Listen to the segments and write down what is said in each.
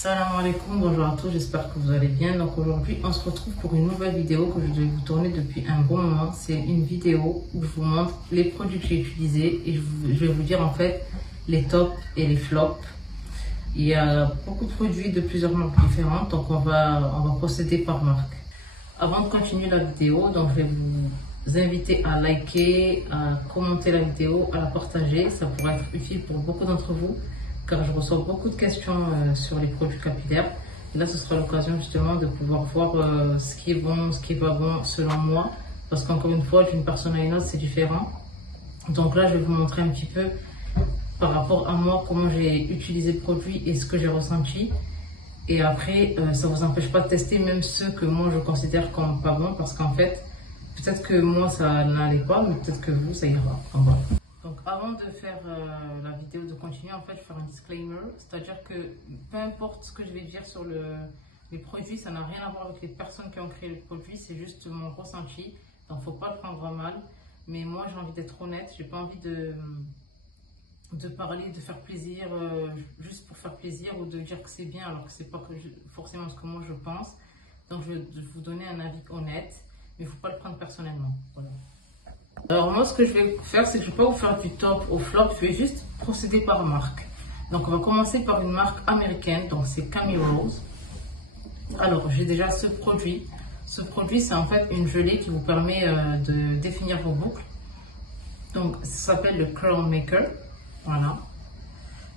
Salam alaikum, bonjour à tous, j'espère que vous allez bien. Donc aujourd'hui on se retrouve pour une nouvelle vidéo que je vais vous tourner depuis un bon moment. C'est une vidéo où je vous montre les produits que j'ai utilisés et je vais vous dire en fait les tops et les flops. Il y a beaucoup de produits de plusieurs marques différentes, donc on va procéder par marque. Avant de continuer la vidéo, donc je vais vous inviter à liker, à commenter la vidéo, à la partager. Ça pourrait être utile pour beaucoup d'entre vous, car je reçois beaucoup de questions sur les produits capillaires. Et là, ce sera l'occasion justement de pouvoir voir ce qui est bon, ce qui n'est pas bon selon moi. Parce qu'encore une fois, d'une personne à une autre, c'est différent. Donc là, je vais vous montrer un petit peu par rapport à moi, comment j'ai utilisé le produit et ce que j'ai ressenti. Et après, ça ne vous empêche pas de tester même ceux que moi, je considère comme pas bons. Parce qu'en fait, peut-être que moi, ça n'allait pas, mais peut-être que vous, ça ira. Enfin, voilà. Donc avant de faire la vidéo, de continuer, en fait, je vais faire un disclaimer, c'est-à-dire que peu importe ce que je vais dire sur les produits, ça n'a rien à voir avec les personnes qui ont créé le produit, c'est juste mon ressenti, donc faut pas le prendre à mal. Mais moi j'ai envie d'être honnête, j'ai pas envie de parler, de faire plaisir, juste pour faire plaisir ou de dire que c'est bien alors que c'est pas forcément ce que moi je pense. Donc je vais vous donner un avis honnête, mais il faut pas le prendre personnellement. Voilà. Alors moi ce que je vais faire, c'est que je ne vais pas vous faire du top au flop, je vais juste procéder par marque. Donc on va commencer par une marque américaine, donc c'est Camille Rose. Alors j'ai déjà ce produit. Ce produit c'est en fait une gelée qui vous permet de définir vos boucles. Donc ça s'appelle le Curl Maker. Voilà.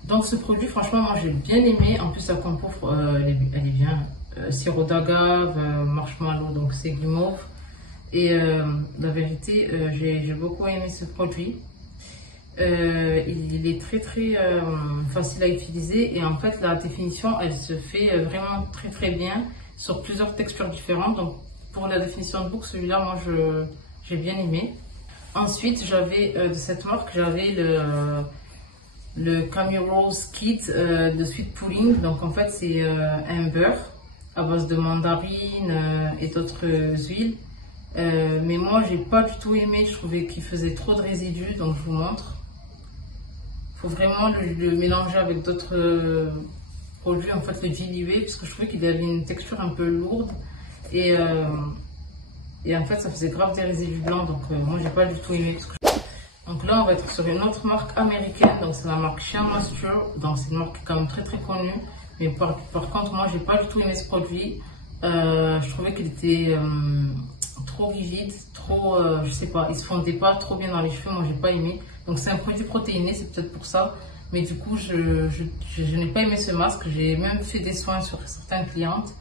Donc ce produit franchement moi j'ai bien aimé. En plus sa compo elle est bien. Sirop d'agave, marshmallow, donc c'est guimauve. Et la vérité, j'ai beaucoup aimé ce produit. Il est très facile à utiliser et en fait la définition elle se fait vraiment très bien sur plusieurs textures différentes. Donc pour la définition de boucle, celui-là moi j'ai bien aimé. Ensuite j'avais de cette marque, j'avais le Camille Rose Kit de Sweet Pudding. Donc en fait c'est un beurre à base de mandarine et d'autres huiles. Mais moi j'ai pas du tout aimé, je trouvais qu'il faisait trop de résidus, donc je vous montre. Faut vraiment le mélanger avec d'autres produits, en fait le diluer, parce que je trouvais qu'il avait une texture un peu lourde et en fait ça faisait grave des résidus blancs, donc moi j'ai pas du tout aimé. Donc là on va être sur une autre marque américaine, donc c'est la marque Sheer Moisture, donc c'est une marque quand même très connue, mais par contre moi j'ai pas du tout aimé ce produit. Je trouvais qu'il était trop rigide, trop, je sais pas, il se fondait pas trop bien dans les cheveux, moi j'ai pas aimé. Donc c'est un produit protéiné, c'est peut-être pour ça, mais du coup je n'ai pas aimé ce masque. J'ai même fait des soins sur certaines clientes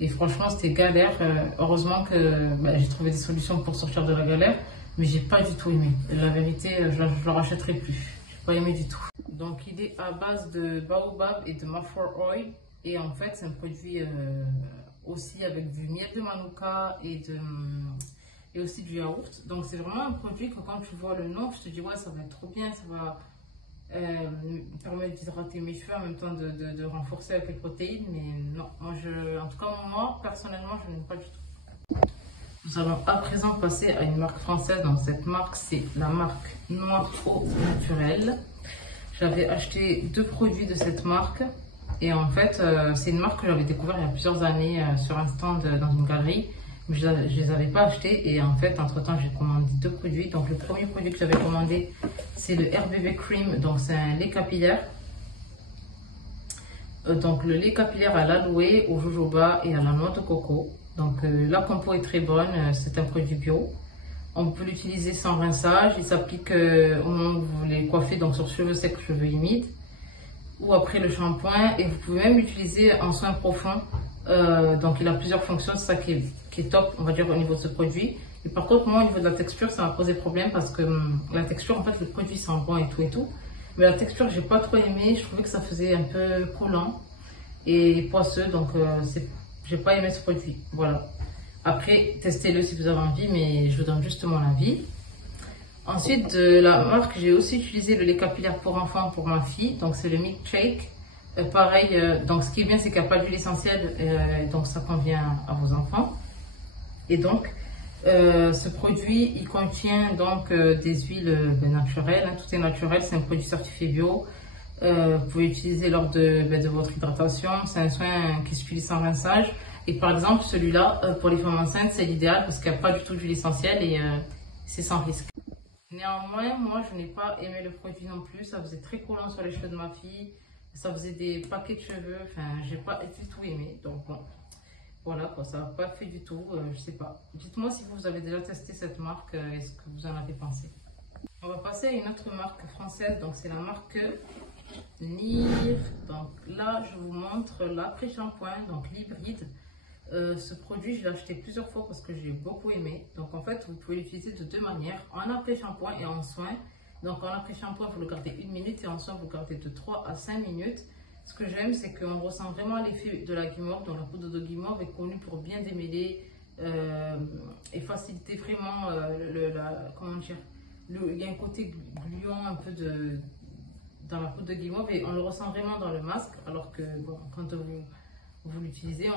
et franchement c'était galère. Heureusement que j'ai trouvé des solutions pour sortir de la galère, mais j'ai pas du tout aimé. La vérité, je le rachèterai plus, j'ai pas aimé du tout. Donc il est à base de baobab et de Mafua Oil et en fait c'est un produit aussi avec du miel de manuka et aussi du yaourt. Donc c'est vraiment un produit que quand tu vois le nom, je te dis ouais ça va être trop bien, ça va me permettre d'hydrater mes cheveux en même temps de renforcer avec les protéines. Mais non, en tout cas moi personnellement je n'aime pas du tout. Nous allons à présent passer à une marque française. Donc cette marque c'est la marque Noir Au Naturel. J'avais acheté 2 produits de cette marque. Et en fait, c'est une marque que j'avais découvert il y a plusieurs années sur un stand dans une galerie. Mais je ne les avais pas achetés. Et en fait, entre-temps, j'ai commandé 2 produits. Donc, le premier produit que j'avais commandé, c'est le RBB Cream. Donc, c'est un lait capillaire. Donc, le lait capillaire à l'aloe, au jojoba et à la noix de coco. Donc, la compo est très bonne. C'est un produit bio. On peut l'utiliser sans rinçage. Il s'applique au moment où vous voulez coiffer, donc sur cheveux secs, cheveux humides, ou après le shampoing, et vous pouvez même l'utiliser en soin profond. Donc il a plusieurs fonctions, c'est ça qui est top, on va dire, au niveau de ce produit. Et par contre moi au niveau de la texture ça m'a posé problème parce que la texture, en fait le produit sent bon et tout, mais la texture j'ai pas trop aimé, je trouvais que ça faisait un peu collant et poisseux, donc j'ai pas aimé ce produit. Voilà, après testez-le si vous avez envie, mais je vous donne juste mon avis. Ensuite, de la marque, j'ai aussi utilisé le lait capillaire pour enfants pour ma fille. Donc, c'est le Milkshake. Pareil, donc ce qui est bien, c'est qu'il n'y a pas d'huile essentielle. Donc, ça convient à vos enfants. Et donc, ce produit, il contient donc des huiles naturelles. Hein, tout est naturel. C'est un produit certifié bio. Vous pouvez l'utiliser lors de votre hydratation. C'est un soin qui s'utilise sans rinçage. Et par exemple, celui-là, pour les femmes enceintes, c'est l'idéal parce qu'il n'y a pas du tout d'huile essentielle et c'est sans risque. Néanmoins, moi, je n'ai pas aimé le produit non plus. Ça faisait très collant sur les cheveux de ma fille. Ça faisait des paquets de cheveux. Enfin, j'ai pas du tout aimé. Donc, bon, voilà quoi, ça n'a pas fait du tout. Je sais pas. Dites-moi si vous avez déjà testé cette marque et ce que vous en avez pensé. On va passer à une autre marque française. Donc, c'est la marque NIR. Donc, là, je vous montre l'après-shampoing, donc l'hybride. Ce produit, je l'ai acheté plusieurs fois parce que j'ai beaucoup aimé. Donc en fait, vous pouvez l'utiliser de deux manières, en après-shampoing et en soin. Donc en après-shampoing, vous le gardez 1 minute et en soin, vous le gardez de 3 à 5 minutes. Ce que j'aime, c'est qu'on ressent vraiment l'effet de la guimauve. Donc la poudre de guimauve est connue pour bien démêler et faciliter vraiment comment dire, il y a un côté gluant un peu dans la poudre de guimauve et on le ressent vraiment dans le masque. Alors que bon, quand vous l'utilisez,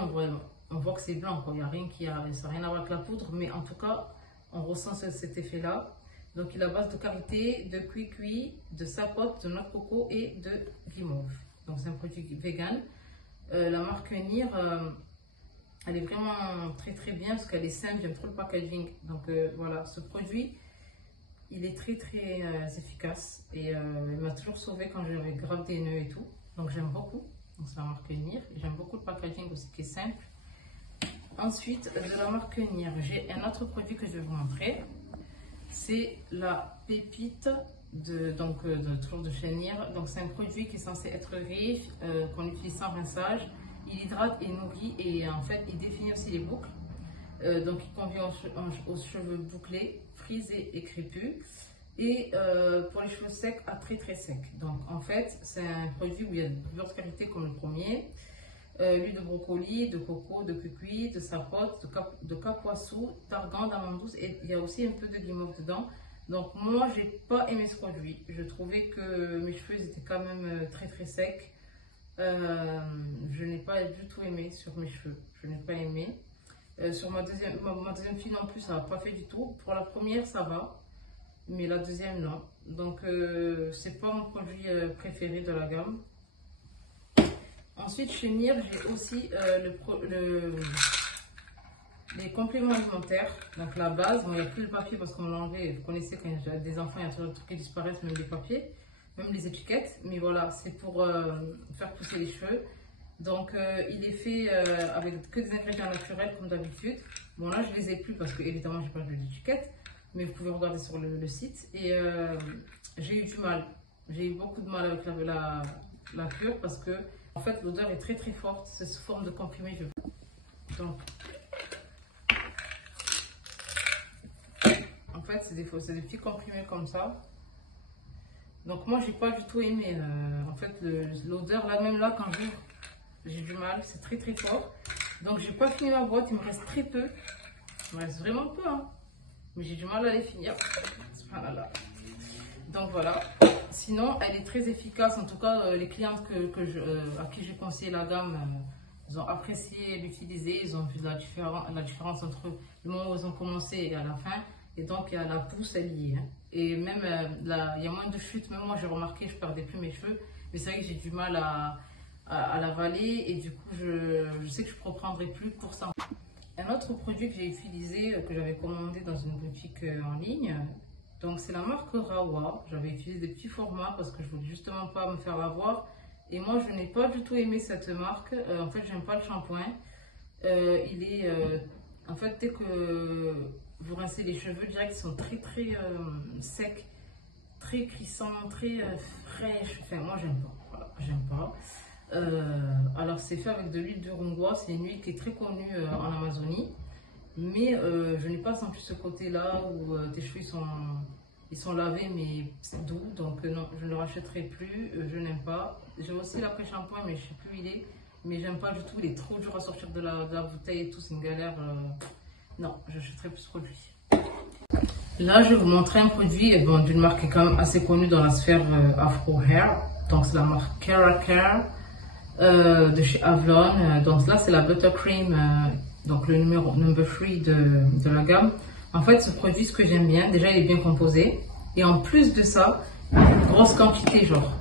on voit que c'est blanc, quoi. Il n'y a rien ça n'a rien à voir avec la poudre, mais en tout cas, on ressent cet effet-là. Donc, il est à base de karité, de cuicui, de sapote, de noix de coco et de guimauve. Donc, c'est un produit vegan. La marque NIR, elle est vraiment très très bien parce qu'elle est simple, j'aime trop le packaging. Donc, voilà, ce produit, il est très très efficace et il m'a toujours sauvé quand j'avais grave des nœuds et tout. Donc, j'aime beaucoup. Donc, c'est la marque NIR. J'aime beaucoup le packaging aussi qui est simple. Ensuite, de la marque NIR, j'ai un autre produit que je vais vous montrer. C'est la pépite toujours de chez NIR. Donc, c'est un produit qui est censé être riche, qu'on utilise sans rinçage. Il hydrate et nourrit et en fait, il définit aussi les boucles. Donc, il convient aux cheveux bouclés, frisés et crépus. Et pour les cheveux secs à très très secs. Donc, en fait, c'est un produit où il y a plusieurs qualités comme le premier. L'huile de brocoli, de coco, de cucuy, de sapote, de capoissou, d'argan, d'amande douce et il y a aussi un peu de guimauve dedans. Donc moi j'ai pas aimé ce produit. Je trouvais que mes cheveux étaient quand même très très secs. Je n'ai pas du tout aimé sur mes cheveux. Je n'ai pas aimé. Sur ma deuxième fille non plus ça n'a pas fait du tout. Pour la première ça va, mais la deuxième non. Donc c'est pas mon produit préféré de la gamme. Ensuite, chez NIR, j'ai aussi les compléments alimentaires. Donc la base, bon, il n'y a plus le papier parce qu'on l'a enlevé. Vous connaissez quand il y a des enfants, il y a toujours des trucs qui disparaissent, même les papiers, même les étiquettes. Mais voilà, c'est pour faire pousser les cheveux. Donc il est fait avec que des ingrédients naturels comme d'habitude. Bon là, je ne les ai plus parce que évidemment, je n'ai pas vu l'étiquette. Mais vous pouvez regarder sur le site. Et j'ai eu du mal. J'ai eu beaucoup de mal avec la cure parce que en fait, l'odeur est très très forte, c'est sous forme de comprimé. Donc, en fait, c'est des petits comprimés comme ça. Donc, moi, j'ai pas du tout aimé. En fait, l'odeur, là, même là, quand j'ouvre, j'ai du mal, c'est très très fort. Donc, j'ai pas fini ma boîte, il me reste très peu. Il me reste vraiment peu, hein. Mais j'ai du mal à les finir. Voilà. Donc, voilà. Sinon, elle est très efficace. En tout cas, les clientes à qui j'ai conseillé la gamme, ils ont apprécié l'utiliser. Ils ont vu la différence entre le moment où ils ont commencé et à la fin. Et donc, la pousse, elle y est. Hein. Et même, il y a moins de chutes. Même moi, j'ai remarqué, je ne perdais plus mes cheveux. Mais c'est vrai que j'ai du mal à l'avaler. Et du coup, je sais que je ne reprendrai plus pour ça. Un autre produit que j'ai utilisé, que j'avais commandé dans une boutique en ligne, donc c'est la marque Rawa. J'avais utilisé des petits formats parce que je voulais justement pas me faire avoir. Et moi je n'ai pas du tout aimé cette marque. En fait j'aime pas le shampoing. En fait dès que vous rincez les cheveux direct ils sont très très secs, très crissants, très fraîches. Enfin moi j'aime pas. Voilà, j'aime pas. Alors c'est fait avec de l'huile de rungois. C'est une huile qui est très connue en Amazonie. Mais je n'ai pas senti ce côté-là où tes cheveux ils sont lavés mais c'est doux. Donc non, je ne le rachèterai plus, je n'aime pas. J'ai aussi l'après-shampoing mais je ne sais plus où il est. Mais j'aime pas du tout, il est trop dur à sortir de la bouteille et tout, c'est une galère. Non, je n'achèterai plus ce produit. Là, je vais vous montrer un produit d'une marque qui est quand même assez connue dans la sphère Afro Hair. Donc c'est la marque Care de chez Avlon. Donc là, c'est la Buttercream. Donc le number 3 de la gamme. En fait, ce produit, ce que j'aime bien, déjà il est bien composé. Et en plus de ça, une grosse quantité, genre.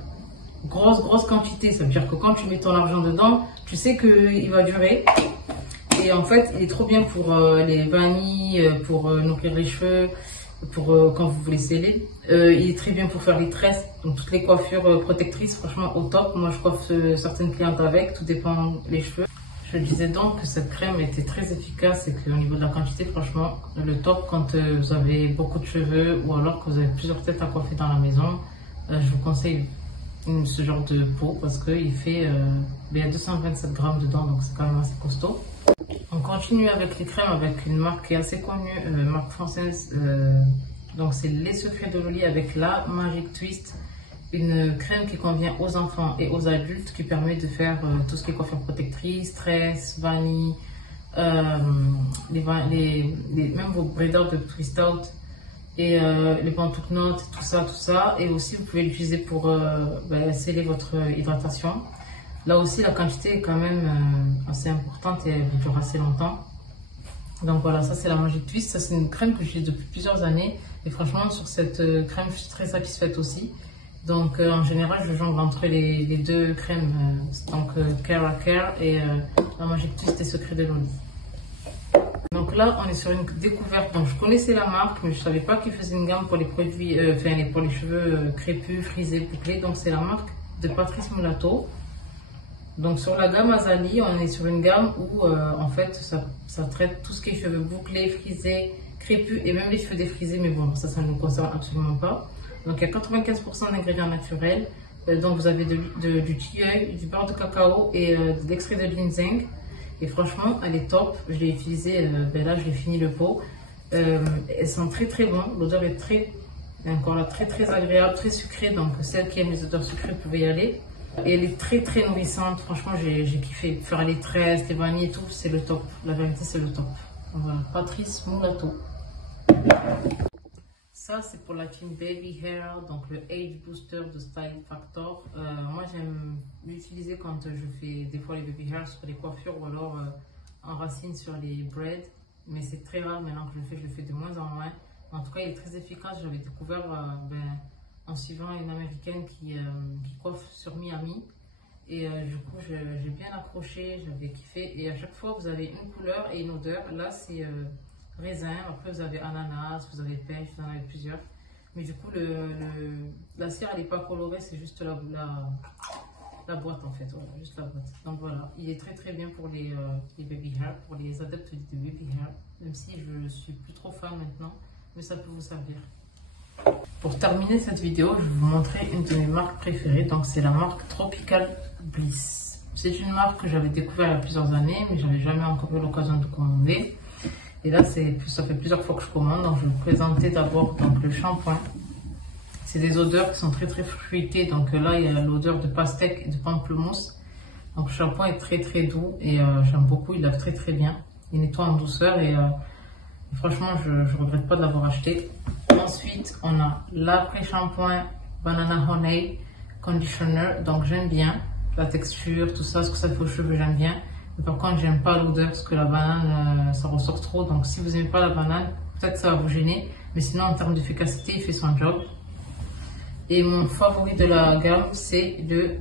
grosse quantité. Ça veut dire que quand tu mets ton argent dedans, tu sais qu'il va durer. Et en fait, il est trop bien pour les vanilles, pour nourrir les cheveux, pour quand vous voulez sceller. Il est très bien pour faire les tresses, donc toutes les coiffures protectrices, franchement au top. Moi, je coiffe certaines clientes avec, tout dépend les cheveux. Je disais donc que cette crème était très efficace et qu'au niveau de la quantité, franchement, le top quand vous avez beaucoup de cheveux ou alors que vous avez plusieurs têtes à coiffer dans la maison, je vous conseille ce genre de pot parce qu'il fait il y a 227 grammes dedans, donc c'est quand même assez costaud. On continue avec les crèmes avec une marque qui est assez connue, marque française, donc c'est Les Secrets de Loli avec la Magic Twist, une crème qui convient aux enfants et aux adultes qui permet de faire tout ce qui est coiffure protectrice, tresse, vanille, même vos braiders de twist out et les pantoufles, tout ça. Et aussi vous pouvez l'utiliser pour sceller votre hydratation. Là aussi, la quantité est quand même assez importante et elle dure assez longtemps. Donc voilà, ça c'est la Magic Twist. Ça c'est une crème que j'utilise depuis plusieurs années. Et franchement, sur cette crème, je suis très satisfaite aussi. Donc en général, je jongle entre les deux crèmes. Donc Care et la Magic Twist et Secret de Loli. Donc là, on est sur une découverte. Donc je connaissais la marque, mais je ne savais pas qu'ils faisaient une gamme pour les produits, pour les cheveux crépus, frisés, bouclés. Donc c'est la marque de Patrice Mulatto. Donc sur la gamme Azali, on est sur une gamme où en fait ça traite tout ce qui est cheveux bouclés, frisés, crépus et même les cheveux défrisés, mais bon ça ne nous concerne absolument pas. Donc il y a 95% d'ingrédients naturels, donc vous avez du tilleul, du beurre de cacao et de l'extrait de ginseng. Et franchement elle est top, je l'ai utilisée, là j'ai fini le pot. Elles sont très bon, l'odeur est encore là, très agréable, très sucrée, donc celles qui aiment les odeurs sucrées peuvent y aller. Et elle est très nourrissante, franchement j'ai kiffé. Faire les tresses, les vanilles et tout, c'est le top. La vérité c'est le top. Donc, voilà, Patrice Mulatto. Ça c'est pour la team Baby Hair, donc le Age Booster de Style Factor. Moi j'aime l'utiliser quand je fais des fois les baby hair sur les coiffures ou alors en racine sur les braids. Mais c'est très rare maintenant que je le fais de moins en moins. En tout cas il est très efficace, j'avais découvert en suivant une américaine qui coiffe sur Miami. Et du coup, j'ai bien accroché, j'avais kiffé. Et à chaque fois, vous avez une couleur et une odeur. Là, c'est raisin. Après, vous avez ananas, vous avez pêche, vous en avez plusieurs. Mais du coup, la cire, elle n'est pas colorée, c'est juste la boîte en fait. Voilà, juste la boîte. Donc voilà, il est très bien pour les baby hair, pour les adeptes de baby hair. Même si je suis plus trop fan maintenant, mais ça peut vous servir. Pour terminer cette vidéo, je vais vous montrer une de mes marques préférées, donc c'est la marque Tropical Bliss. C'est une marque que j'avais découvert il y a plusieurs années, mais j'avais jamais encore eu l'occasion de commander. Et là, ça fait plusieurs fois que je commande, donc je vais vous présenter d'abord le shampoing. C'est des odeurs qui sont très fruitées, donc là il y a l'odeur de pastèque et de pamplemousse. Donc le shampoing est très doux et j'aime beaucoup, il lave très bien. Il nettoie en douceur et franchement je regrette pas de l'avoir acheté. Ensuite, on a l'après-shampoing Banana Honey Conditioner. Donc, j'aime bien la texture, tout ça, ce que ça fait aux cheveux, j'aime bien. Mais par contre, j'aime pas l'odeur parce que la banane, ça ressort trop. Donc, si vous n'aimez pas la banane, peut-être ça va vous gêner. Mais sinon, en termes d'efficacité, il fait son job. Et mon favori de la gamme, c'est le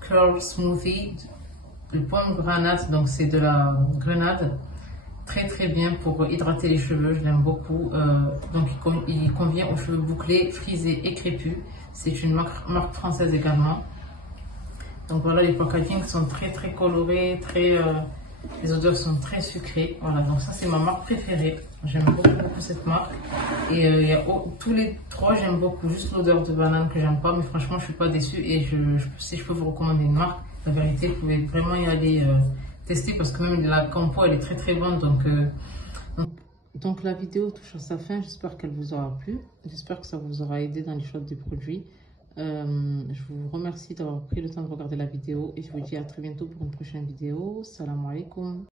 Curl Smoothie, le pomme grenade. Donc, c'est de la grenade. Très bien pour hydrater les cheveux, je l'aime beaucoup. Donc il convient aux cheveux bouclés, frisés et crépus. C'est une marque française également. Donc voilà, les packagings sont très colorés, les odeurs sont très sucrées. Voilà, donc ça c'est ma marque préférée. J'aime beaucoup cette marque. Et tous les trois j'aime beaucoup. Juste l'odeur de banane que j'aime pas, mais franchement je suis pas déçue. Et si je peux vous recommander une marque, la vérité, vous pouvez vraiment y aller tester parce que même la compo elle est très bonne. Donc la vidéo touche à sa fin. J'espère qu'elle vous aura plu. J'espère que ça vous aura aidé dans les choix des produits. Je vous remercie d'avoir pris le temps de regarder la vidéo et je vous dis à très bientôt pour une prochaine vidéo. Salam alaikum.